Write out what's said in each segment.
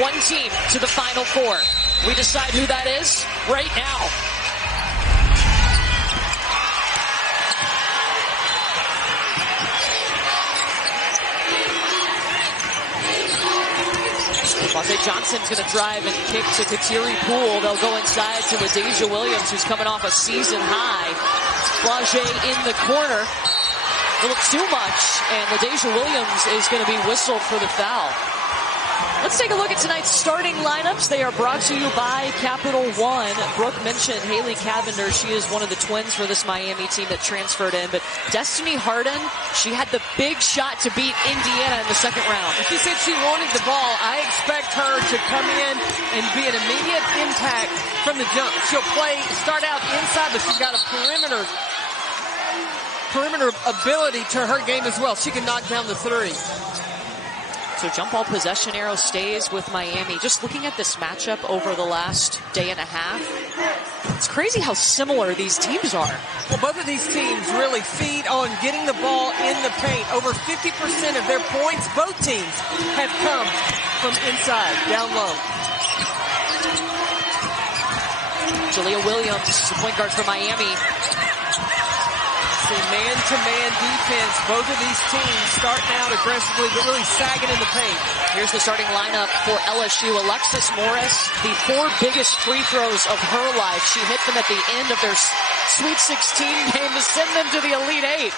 one team to the Final Four. We decide who that is right now. Monte Johnson's going to drive and kick to Kateri Poole. They'll go inside to LaDasia Williams, who's coming off a season high. Flage in the corner. A little too much, and LaDasia Williams is going to be whistled for the foul. Let's take a look at tonight's starting lineups. They are brought to you by Capital One. Brooke mentioned Haley Cavender. She is one of the twins for this Miami team that transferred in. But Destiny Harden, she had the big shot to beat Indiana in the second round. She said she wanted the ball. I expect her to come in and be an immediate impact from the jump. She'll start out inside, but she's got a perimeter ability to her game as well. She can knock down the three. So jump ball possession arrow stays with Miami. Just looking at this matchup over the last day and a half, it's crazy how similar these teams are. Well, both of these teams really feed on getting the ball in the paint. Over 50% of their points, both teams have come from inside, down low. Jalea Williams, the point guard for Miami. Man-to-man defense. Both of these teams starting out aggressively, but really sagging in the paint. Here's the starting lineup for LSU. Alexis Morris, the 4 biggest free throws of her life. She hit them at the end of their Sweet 16 game to send them to the Elite 8. I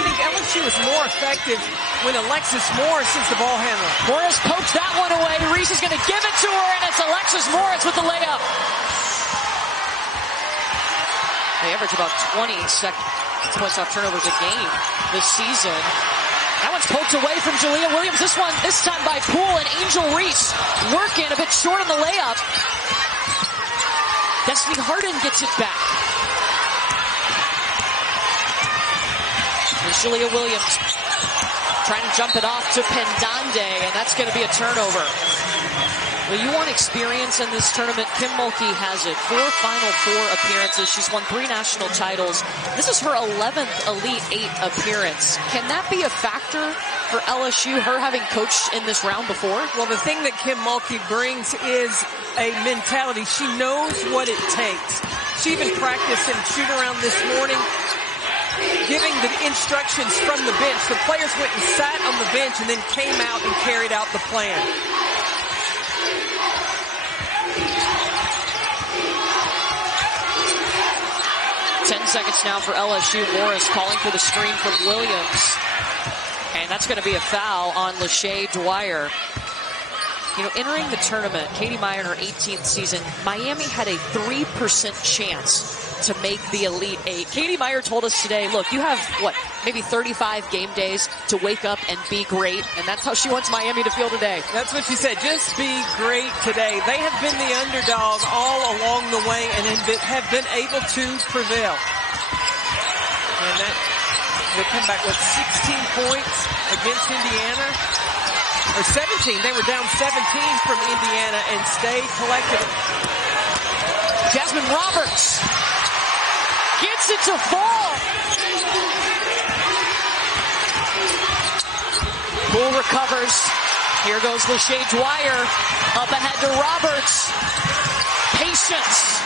think LSU is more effective when Alexis Morris is the ball handler. Morris pokes that one away. Reese is going to give it to her, and it's Alexis Morris with the layup. They average about 20 points off turnovers a game this season. That one's poked away from Jalea Williams. This time by Poole, and Angel Reese working a bit short on the layup. Destiny Harden gets it back. There's Jalea Williams trying to jump it off to Pendande, and that's going to be a turnover. Well, you want experience in this tournament. Kim Mulkey has it. 4 Final Four appearances. She's won 3 national titles. This is her 11th Elite 8 appearance. Can that be a factor for LSU, her having coached in this round before? Well, the thing that Kim Mulkey brings is a mentality. She knows what it takes. She even practiced in shoot-around this morning, giving the instructions from the bench. The players went and sat on the bench and then came out and carried out the plan. 10 seconds now for LSU. Morris calling for the screen from Williams. And that's going to be a foul on Lachey Dwyer. You know, entering the tournament, Katie Meyer in her 18th season, Miami had a 3% chance to make the Elite 8. Katie Meyer told us today, look, you have, maybe 35 game days to wake up and be great, and that's how she wants Miami to feel today. That's what she said, just be great today. They have been the underdog all along the way and have been able to prevail. And they come back with 16 points against Indiana. Or 17, they were down 17 from Indiana and stayed collected. Jasmine Roberts gets it to fall. Poole recovers. Here goes Lachey Dwyer. Up ahead to Roberts. Patience.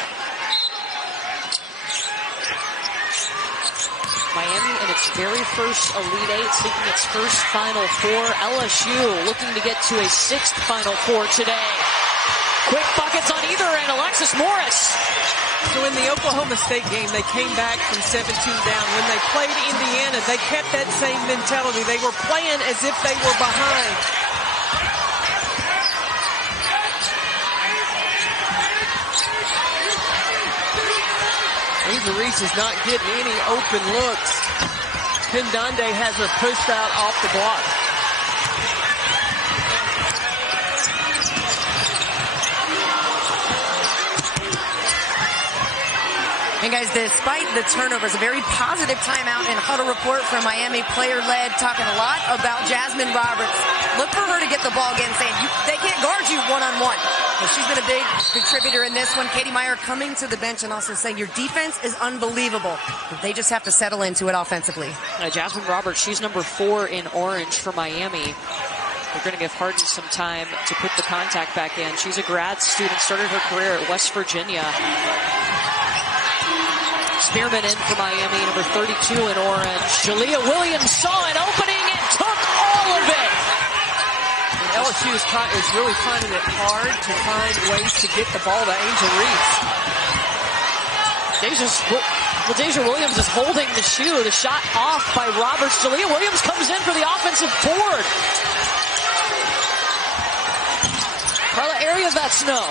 Miami in its very first Elite 8, seeking its first Final Four. LSU looking to get to a 6th Final Four today. Quick buckets on either end. Alexis Morris. So in the Oklahoma State game, they came back from 17 down. When they played Indiana, they kept that same mentality. They were playing as if they were behind. Angel Reese is not getting any open looks. Pendande has her pushed out off the block. And guys, despite the turnovers, a very positive timeout and huddle report from Miami, player-led, talking a lot about Jasmine Roberts. Look for her to get the ball again, saying they can't guard you one-on-one. Well, she's been a big contributor in this one. Katie Meyer coming to the bench and also saying your defense is unbelievable. They just have to settle into it offensively. Jasmine Roberts, she's number 4 in orange for Miami. They're going to give Harden some time to put the contact back in. She's a grad student, started her career at West Virginia. Spearman in for Miami, number 32 in orange. Jalea Williams saw an opening and took all of it. LSU is really finding it hard to find ways to get the ball to Angel Reese. Deja Williams is holding the shoe. The shot off by Roberts. Jalea Williams comes in for the offensive board. Carla Area, that's no.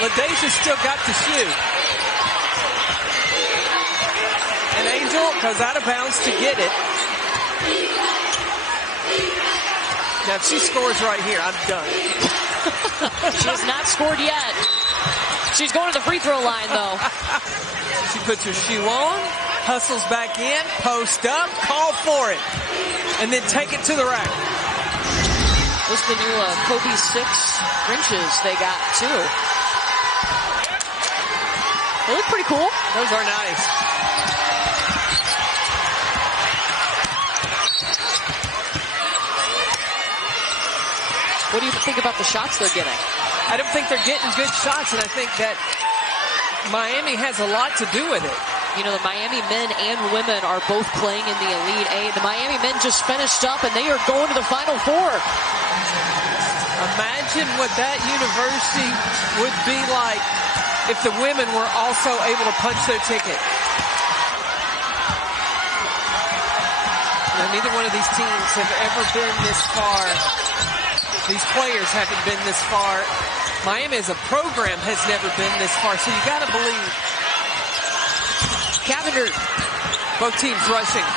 LaDeja still got the shoe. And Angel goes out of bounds to get it. Now, if she scores right here, I'm done. She has not scored yet. She's going to the free throw line, though. She puts her shoe on, hustles back in, post up, call for it, and then take it to the rack. Those are the new Kobe 6 wrenches they got, too. They look pretty cool. Those are nice. What do you think about the shots they're getting? I don't think they're getting good shots, and I think that Miami has a lot to do with it. You know, the Miami men and women are both playing in the Elite Eight. The Miami men just finished up, and they are going to the Final Four. Imagine what that university would be like if the women were also able to punch their ticket. Now, neither one of these teams have ever been this far. These players haven't been this far. Miami as a program has never been this far, so you got to believe. Cavender, both teams rushing,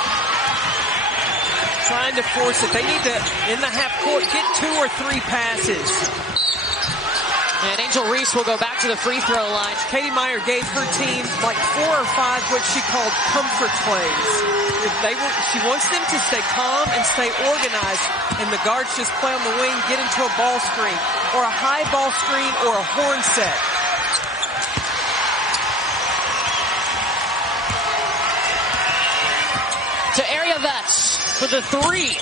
trying to force it. They need to, in the half court, get 2 or 3 passes. And Angel Reese will go back to the free throw line. Katie Meyer gave her team like 4 or 5 what she called comfort plays. She wants them to stay calm and stay organized, and the guards just play on the wing, get into a ball screen, or a high ball screen, or a horn set. To Area Vets for the 3.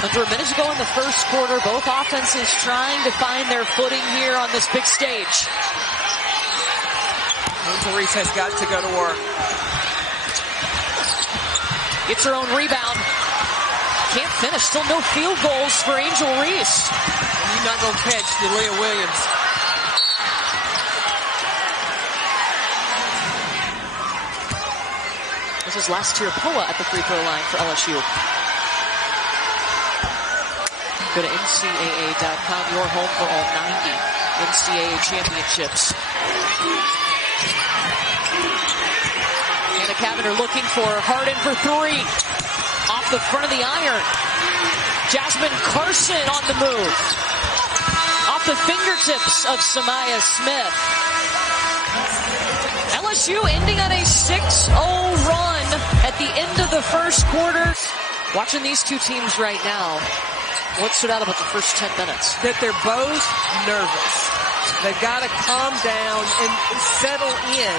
Under a minute to go in the first quarter, both offenses trying to find their footing here on this big stage. Angel Reese has got to go to work. Gets her own rebound. Can't finish. Still no field goals for Angel Reese. And you're not going to catch Jalea Williams. This is Lastir Poa at the free throw line for LSU. Go to NCAA.com, your home for all 90 NCAA championships. Anna Cavender looking for Harden for 3. Off the front of the iron. Jasmine Carson on the move. Off the fingertips of Samaya Smith. LSU ending on a 6-0 run at the end of the first quarter. Watching these two teams right now, what stood out about the first 10 minutes? That they're both nervous. They've got to calm down and settle in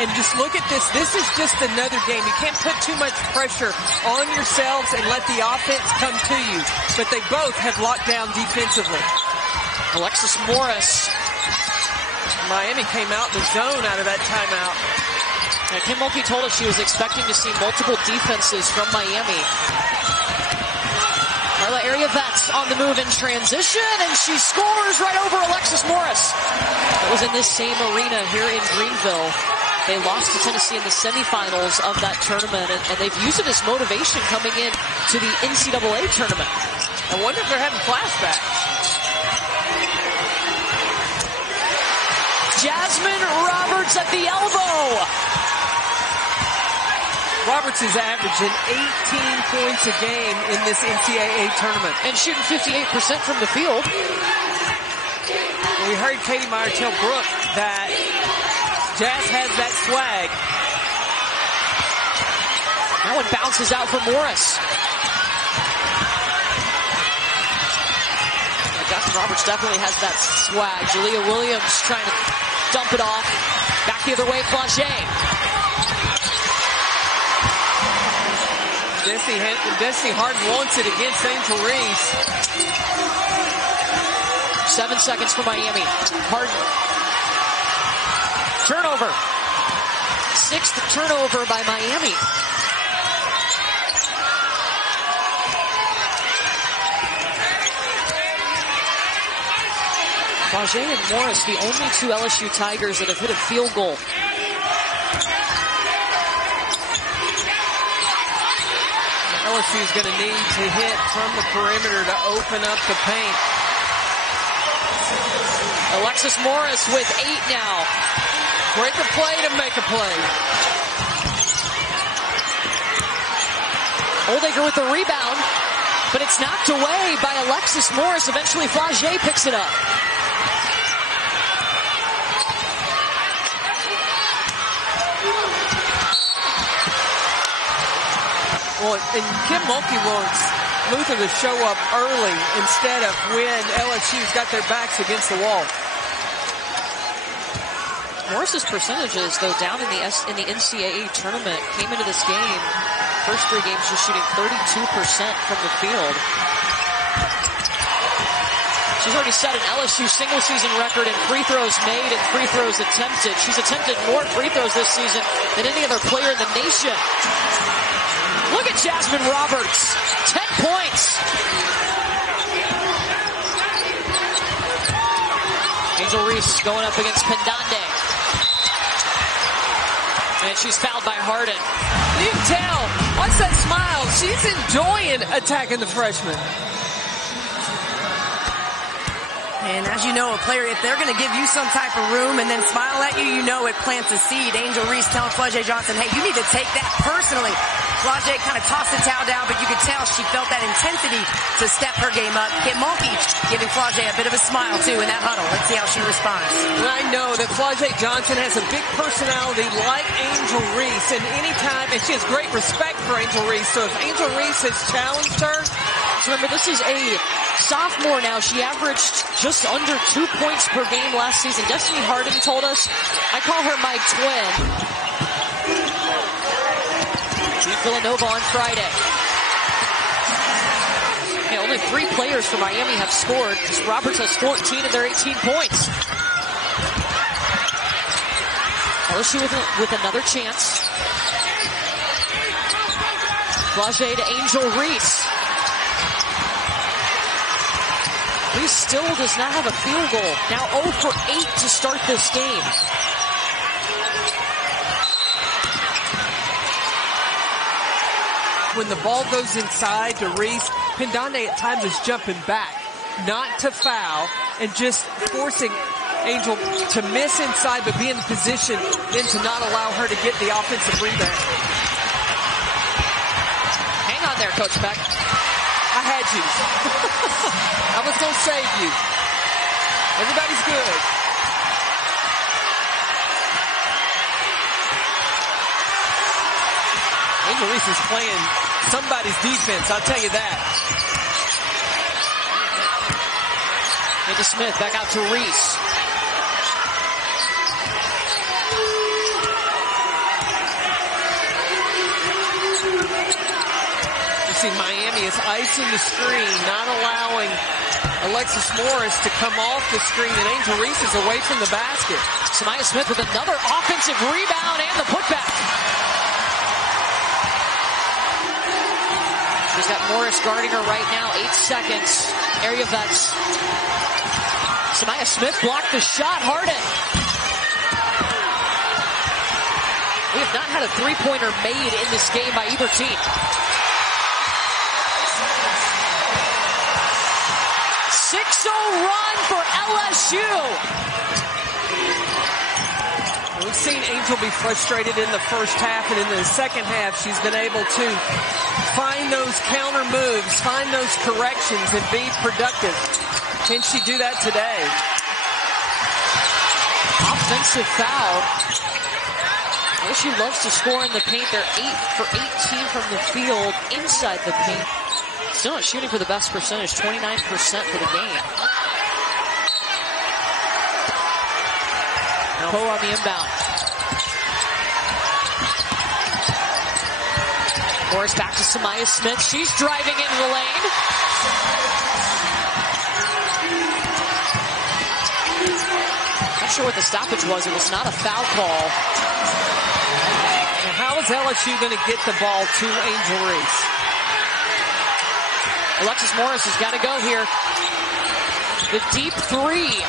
and just look at this. This is just another game. You can't put too much pressure on yourselves and let the offense come to you. But they both have locked down defensively. Alexis Morris. Miami came out the zone out of that timeout. Now, Kim Mulkey told us she was expecting to see multiple defenses from Miami. Carla Area Vets on the move in transition, and she scores right over Alexis Morris. That was in this same arena here in Greenville. They lost to Tennessee in the semifinals of that tournament, and they've used it as motivation coming in to the NCAA tournament. I wonder if they're having flashbacks. Jasmine Roberts at the elbow. Roberts is averaging 18 points a game in this NCAA tournament. And shooting 58% from the field. We heard Katie Meyer tell Brooke that Jazz has that swag. That one bounces out for Morris. Jasmine Roberts definitely has that swag. Jalea Williams trying to dump it off. Back the other way, Flaugier. Destiny Harden wants it against Angel Reese. 7 seconds for Miami. Harden. Turnover. 6th turnover by Miami. Flaugier and Morris, the only two LSU Tigers that have hit a field goal. LSU is going to need to hit from the perimeter to open up the paint. Alexis Morris with 8 now. Break a play to make a play. Oldacre with the rebound, but it's knocked away by Alexis Morris. Eventually Flaugier picks it up. Well, and Kim Mulkey wants Luther to show up early instead of when LSU's got their backs against the wall. Morris's percentages, though, down in the NCAA tournament, came into this game. First 3 games, just shooting 32% from the field. She's already set an LSU single-season record in free throws made and free throws attempted. She's attempted more free throws this season than any other player in the nation. Look at Jasmine Roberts. 10 points. Angel Reese going up against Pendande. And she's fouled by Harden. You can tell. Watch that smile. She's enjoying attacking the freshman. And as you know, a player, if they're going to give you some type of room and then smile at you, you know it plants a seed. Angel Reese telling Flaugier Johnson, hey, you need to take that personally. Flaugier kind of tossed the towel down, but you could tell she felt that intensity to step her game up. Get Mulkey giving Flaugier a bit of a smile, too, in that huddle. Let's see how she responds. And I know that Flaugier Johnson has a big personality like Angel Reese, and anytime, and she has great respect for Angel Reese, so if Angel Reese has challenged her, remember, this is a sophomore now. She averaged just under 2 points per game last season. Destiny Harden told us, I call her my twin. Beat Villanova on Friday. Yeah, only 3 players for Miami have scored. Roberts has 14 of their 18 points. LSU with another chance. Flaugier to Angel Reese. Reese still does not have a field goal. Now 0 for 8 to start this game. when the ball goes inside to Reese, Pendande at times is jumping back, not to foul, and just forcing Angel to miss inside but be in position then to not allow her to get the offensive rebound. Hang on there, Coach Beck. I had you. I was going to save you. Everybody's good. Angel Reese is playing somebody's defense, I'll tell you that. Into Smith, back out to Reese. You see Miami is icing the screen, not allowing Alexis Morris to come off the screen, and Angel Reese is away from the basket. Samaya Smith with another offensive rebound and the putback. She's got Morris guarding her right now. 8 seconds. Area vets. Samaya Smith blocked the shot. Harden. We have not had a three-pointer made in this game by either team. 6-0 run for LSU. We've seen Angel be frustrated in the first half, and in the second half, she's been able to find those counter moves, find those corrections, and be productive. Can she do that today? Offensive foul. LSU loves to score in the paint. They're 8 for 18 from the field inside the paint. Still not shooting for the best percentage, 29% for the game. Poe on the inbound. Morris back to Samaya Smith. She's driving into the lane. Not sure what the stoppage was. It was not a foul call. And how is LSU going to get the ball to Angel Reese? Alexis Morris has got to go here. The deep three.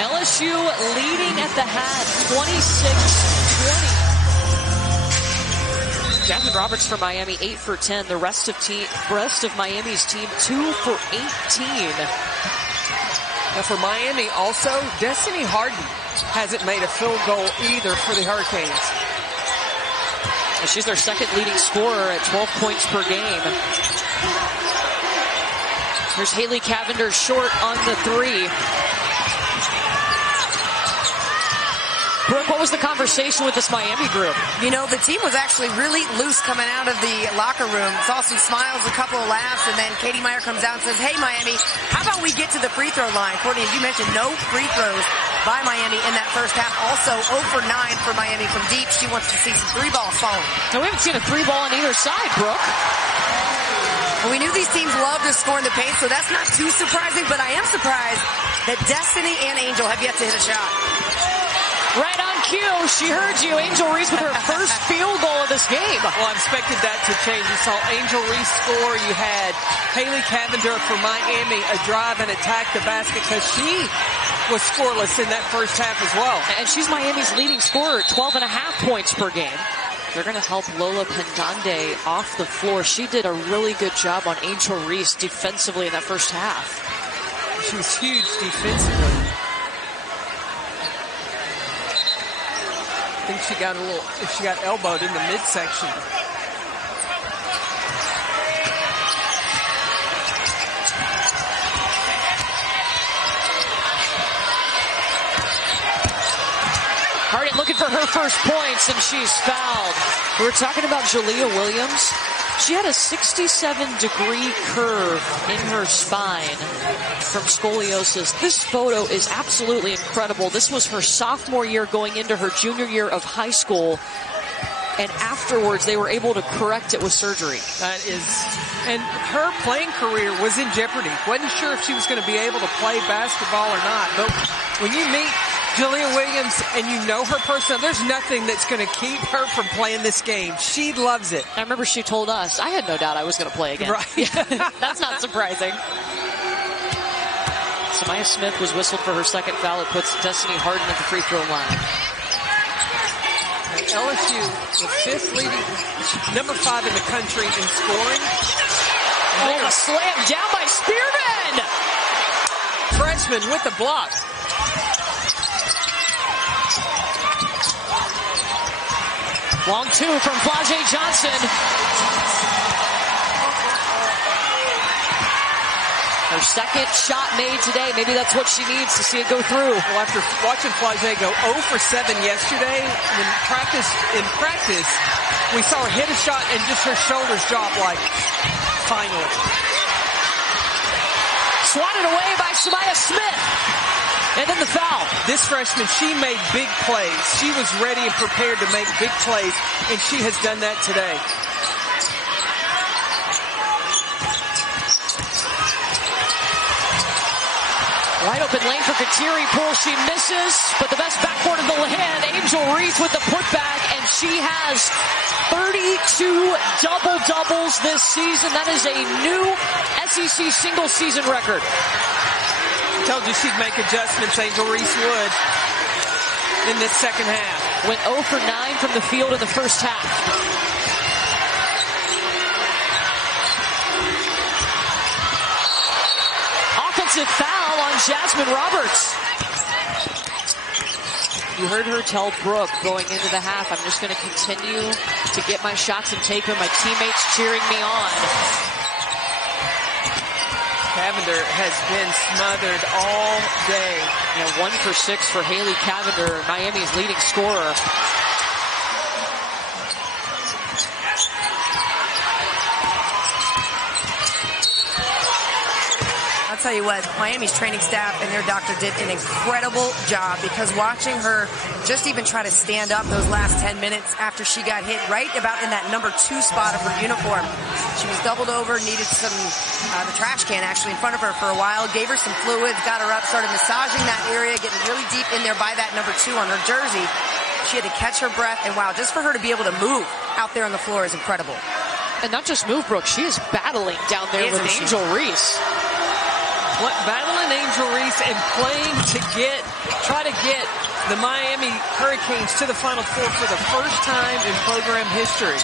LSU leading at the half, 26-20. Jasmine Roberts for Miami, 8 for 10. The rest of Miami's team, 2 for 18. Now for Miami also, Destiny Harden hasn't made a field goal either for the Hurricanes. And she's their second leading scorer at 12 points per game. Here's Haley Cavender short on the three. Brooke, what was the conversation with this Miami group? You know, the team was actually really loose coming out of the locker room. Saw some smiles, a couple of laughs, and then Katie Meyer comes out and says, hey, Miami, how about we get to the free throw line? Courtney, as you mentioned, no free throws by Miami in that first half. Also, 0 for 9 for Miami from deep. She wants to see some three balls falling. Now, we haven't seen a three ball on either side, Brooke. Well, we knew these teams love to score in the paint, so that's not too surprising, but I am surprised that Destiny and Angel have yet to hit a shot. Right on cue. She heard you. Angel Reese with her first field goal of this game. Well, I expected that to change. You saw Angel Reese score. You had Haley Cavender for Miami, a drive and attack the basket because she was scoreless in that first half as well. And she's Miami's leading scorer at 12.5 points per game. They're going to help Lola Pendande off the floor. She did a really good job on Angel Reese defensively in that first half. She was huge defensively. I think she got elbowed in the midsection. Harden looking for her first points, and she's fouled. We were talking about Jalea Williams. She had a 67-degree curve in her spine from scoliosis. This photo is absolutely incredible. This was her sophomore year going into her junior year of high school. And afterwards, they were able to correct it with surgery. That is, and her playing career was in jeopardy. Wasn't sure if she was going to be able to play basketball or not. But when you meet Jalea Williams and you know her personally, there's nothing that's going to keep her from playing this game. She loves it. I remember she told us, I had no doubt I was going to play again. Right. That's not surprising. Samaya Smith was whistled for her second foul. It puts Destiny Harden at the free throw line. And LSU, the fifth leading, number 5 in the country in scoring. Oh, a slam down by Spearman! Freshman with the block. Long two from Flau'jae Johnson. Her second shot made today. Maybe that's what she needs to see it go through. Well, after watching Flau'jae go 0 for 7 yesterday, in practice, we saw her hit a shot and just her shoulders drop like, finally. Swatted away by Samaya Smith. And then the foul. This freshman, she made big plays. She was ready and prepared to make big plays, and she has done that today. Wide open lane for Kateri Poole. She misses, but the best backboard of the land. Angel Reese with the putback, and she has 32 double-doubles this season. That is a new SEC single-season record. Told you she'd make adjustments, Angel Reese would, in this second half. Went 0 for 9 from the field in the first half. Offensive foul on Jasmine Roberts. You heard her tell Brooke going into the half, I'm just going to continue to get my shots and take them. My teammates cheering me on. Cavender has been smothered all day. Yeah, 1 for 6 for Haley Cavender, Miami's leading scorer. That's tell you what, Miami's training staff and their doctor did an incredible job, because watching her just even try to stand up those last 10 minutes after she got hit right about in that number 2 spot of her uniform. She was doubled over, needed some, the trash can actually in front of her for a while, gave her some fluids, got her up, started massaging that area, getting really deep in there by that number 2 on her jersey. She had to catch her breath, and wow, just for her to be able to move out there on the floor is incredible. And not just move, Brooke, she is battling down there with Angel Reese. Battling Angel Reese and playing to try to get the Miami Hurricanes to the Final Four for the first time in program history.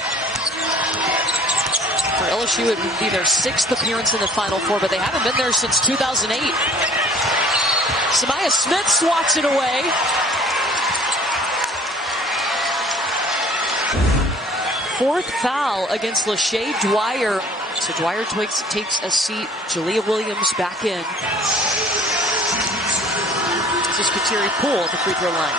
For LSU, it would be their 6th appearance in the Final Four, but they haven't been there since 2008. Samaya Smith swats it away. Fourth foul against Lachey Dwyer. So Dwyer takes a seat. Jalea Williams back in. This is Kateri Poole at the free throw line.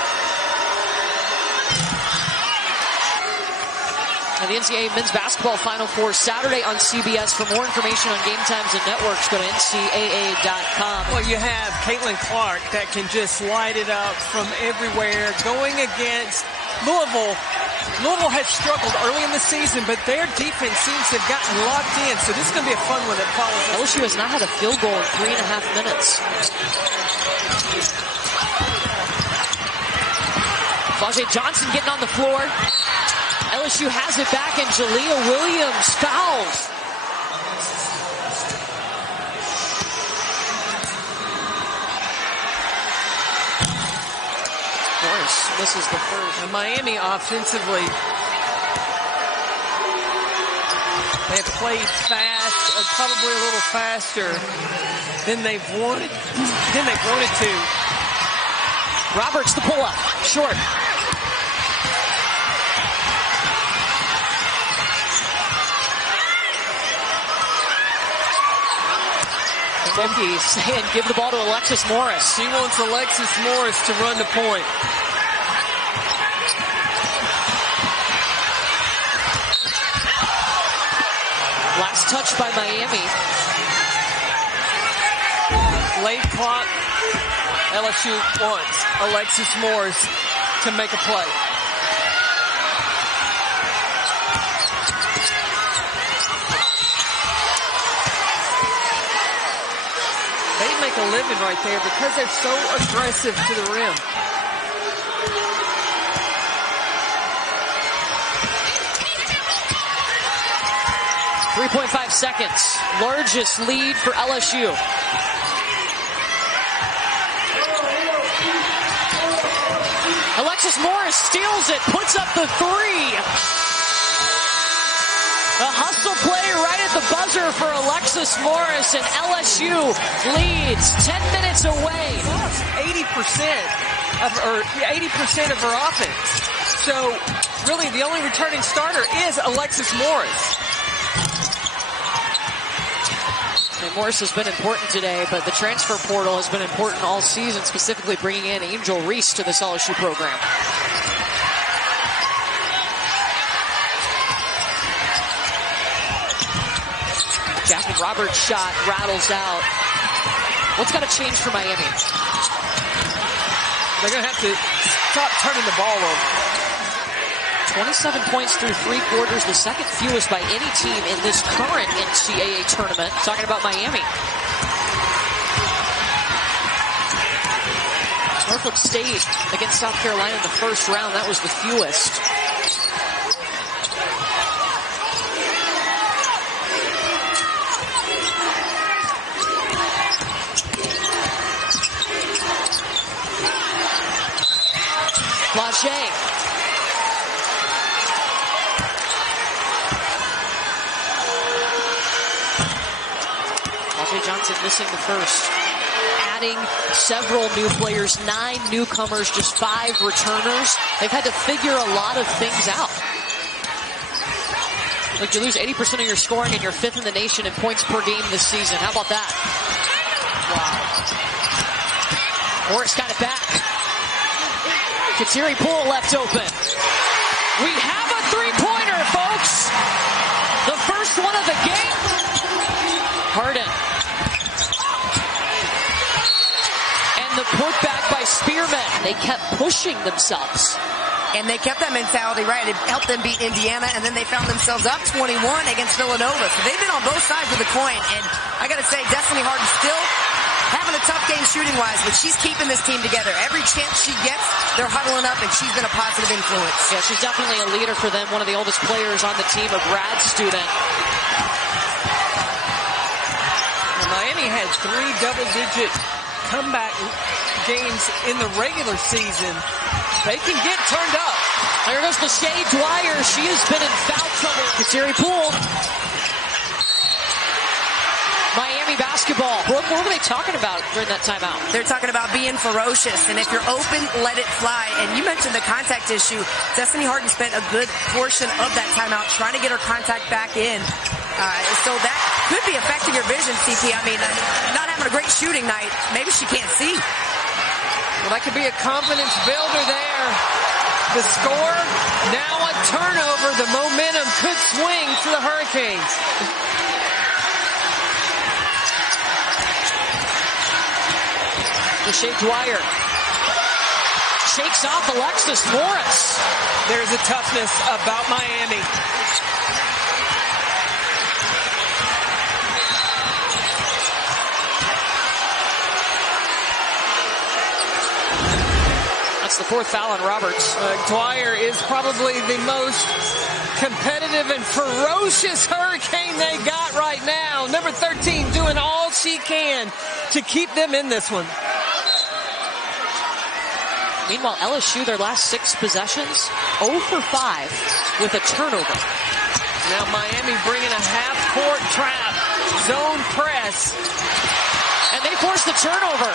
And the NCAA Men's Basketball Final Four Saturday on CBS. For more information on game times and networks, go to ncaa.com. Well, you have Caitlin Clark that can just light it up from everywhere, going against Louisville. Louisville has struggled early in the season, but their defense seems to have gotten locked in, so this is going to be a fun one that follows. LSU has not had a field goal in 3.5 minutes. Flau'jae Johnson getting on the floor. LSU has it back, and Jalea Williams fouls. Morris misses the first. And Miami offensively, they have played fast, probably a little faster than they've wanted to. Roberts the pull-up, short. Timke saying give the ball to Alexis Morris. She wants Alexis Morris to run the point. Last touch by Miami. Late clock. LSU wants Alexis Morris to make a play. They make a living right there because they're so aggressive to the rim. .5 seconds. Largest lead for LSU. Alexis Morris steals it, puts up the 3. A hustle play right at the buzzer for Alexis Morris, and LSU leads 10 minutes away. 80% of her offense. So really the only returning starter is Alexis Morris. And Morris has been important today, but the transfer portal has been important all season, specifically bringing in Angel Reese to this LSU program. Jasmine Roberts' shot rattles out. What's got to change for Miami? They're going to have to stop turning the ball over. 27 points through 3 quarters, the second fewest by any team in this current NCAA tournament. Talking about Miami. Norfolk State against South Carolina in the first round. That was the fewest. Flau'jae. Johnson missing the first. Adding several new players, 9 newcomers, just 5 returners. They've had to figure a lot of things out. Look, you lose 80% of your scoring and you're 5th in the nation in points per game this season. How about that? Wow. Morris got it back. Kateri Poole left open. We have a 3-pointer, folks. The first one of the game. Harden. put back by Spearman. They kept pushing themselves. And they kept that mentality, right? It helped them beat Indiana, and then they found themselves up 21 against Villanova. So they've been on both sides of the coin. And I got to say, Destiny Harden still having a tough game shooting-wise, but she's keeping this team together. Every chance she gets, they're huddling up, and she's been a positive influence. Yeah, she's definitely a leader for them, one of the oldest players on the team, a grad student. Miami had 3 double-digit comeback games in the regular season. They can get turned up. There goes Lachey Dwyer. She has been in foul trouble. Kateri Poole. Miami basketball. Brooke, what were they talking about during that timeout? They're talking about being ferocious, and if you're open, let it fly. And you mentioned the contact issue. Destiny Harden spent a good portion of that timeout trying to get her contact back in. So that could be affecting your vision, CP. I mean, not having a great shooting night. Maybe she can't see. Well, that could be a confidence builder there. The score, now a turnover. The momentum could swing for the Hurricanes. Lachey Dwyer shakes off Alexis Morris. There's a toughness about Miami. That's the 4th foul on Roberts. Dwyer is probably the most competitive and ferocious Hurricane they got right now. Number 13 doing all she can to keep them in this one. Meanwhile, LSU, their last 6 possessions, 0 for 5 with a turnover. Now Miami bringing a half-court trap, zone press. And they force the turnover.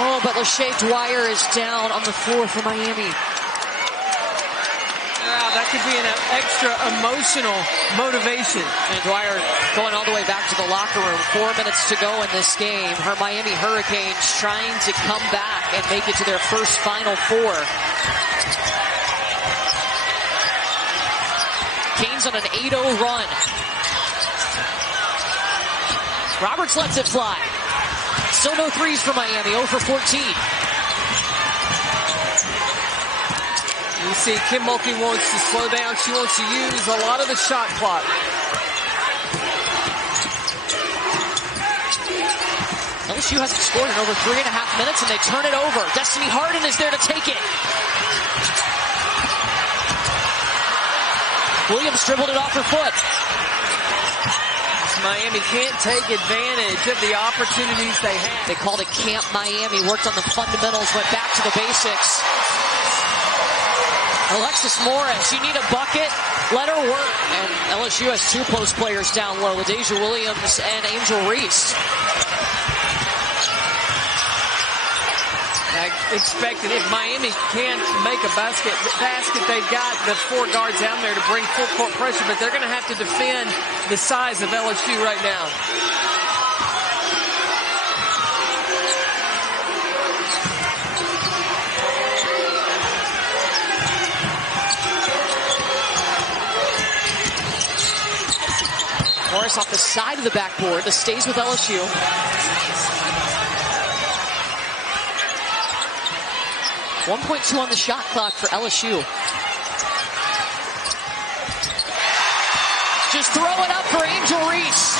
Oh, but Lachey Dwyer is down on the floor for Miami. Wow, that could be an extra emotional motivation. And Dwyer going all the way back to the locker room. 4 minutes to go in this game. Her Miami Hurricanes trying to come back and make it to their first Final Four. Canes on an 8-0 run. Roberts lets it fly. Still no threes for Miami, 0 for 14. You see Kim Mulkey wants to slow down. She wants to use a lot of the shot clock. LSU hasn't scored in over 3.5 minutes, and they turn it over. Destiny Harden is there to take it. Williams dribbled it off her foot. Miami can't take advantage of the opportunities they have. They called it Camp Miami, worked on the fundamentals, went back to the basics. Alexis Morris, you need a bucket, let her work. And LSU has 2 post players down low, Deja Williams and Angel Reese. I expected if Miami can't make a basket, they've got the 4 guards down there to bring full court pressure, but they're going to have to defend the size of LSU right now. Morris off the side of the backboard. This stays with LSU. .2 on the shot clock for LSU. Just throw it up for Angel Reese.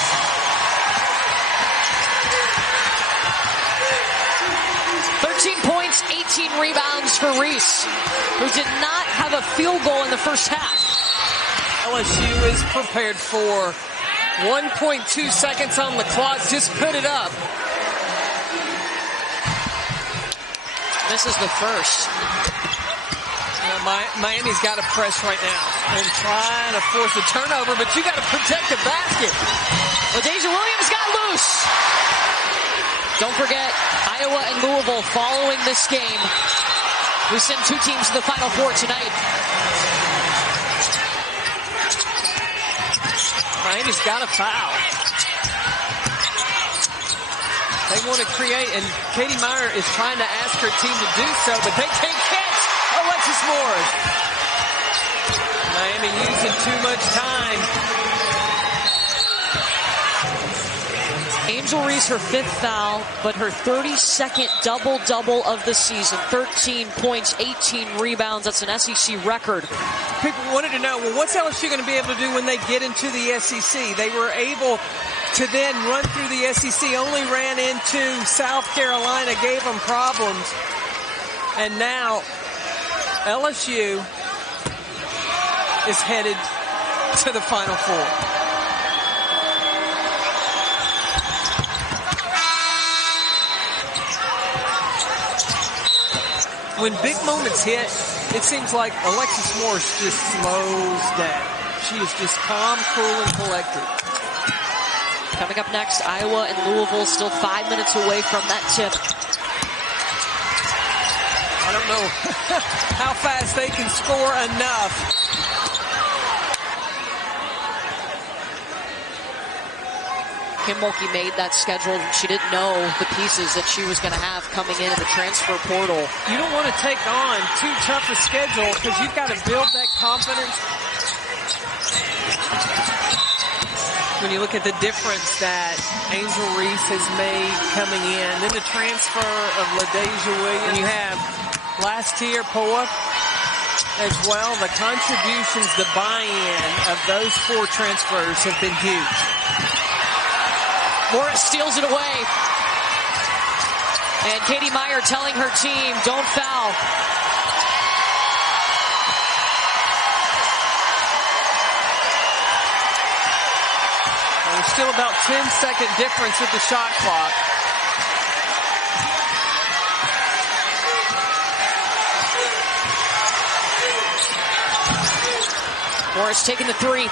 Points, 18 rebounds for Reese, who did not have a field goal in the first half. LSU is prepared for 1.2 seconds on the clock. Just put it up. This is the first. Miami's got to press right now and try to force a turnover, but you got to protect the basket. Deja Williams got loose. Don't forget, Iowa and Louisville following this game. We send 2 teams to the Final Four tonight. Miami's got a foul. They want to create, and Katie Meyer is trying to ask her team to do so, but they can't catch Alexis Morris. Miami using too much time. Angel Reese, her 5th foul, but her 32nd double-double of the season. 13 points, 18 rebounds. That's an SEC record. People wanted to know, well, what's LSU going to be able to do when they get into the SEC? They were able to then run through the SEC, only ran into South Carolina, gave them problems. And now LSU is headed to the Final Four. When big moments hit, it seems like Alexis Morris just slows down. She is just calm, cool, and collected. Coming up next, Iowa and Louisville, still 5 minutes away from that tip. I don't know how fast they can score enough. Kim Mulkey made that schedule. She didn't know the pieces that she was going to have coming in the transfer portal. You don't want to take on too tough a schedule because you've got to build that confidence. When you look at the difference that Angel Reese has made coming in, then the transfer of LaDasia Williams. And you have last year Poa as well. The contributions, the buy-in of those 4 transfers have been huge. Morris steals it away. And Katie Meyer telling her team, don't foul. And there's still about 10-second difference with the shot clock. Morris taking the 3.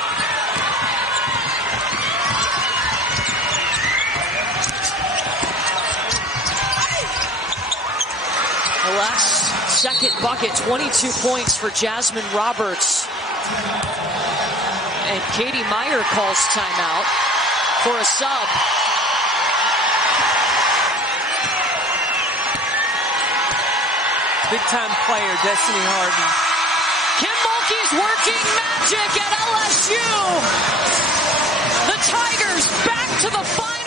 The last second bucket, 22 points for Jasmine Roberts. And Katie Meyer calls timeout for a sub. Big time player, Destiny Harden. Kim Mulkey's working magic at LSU. The Tigers back to the final.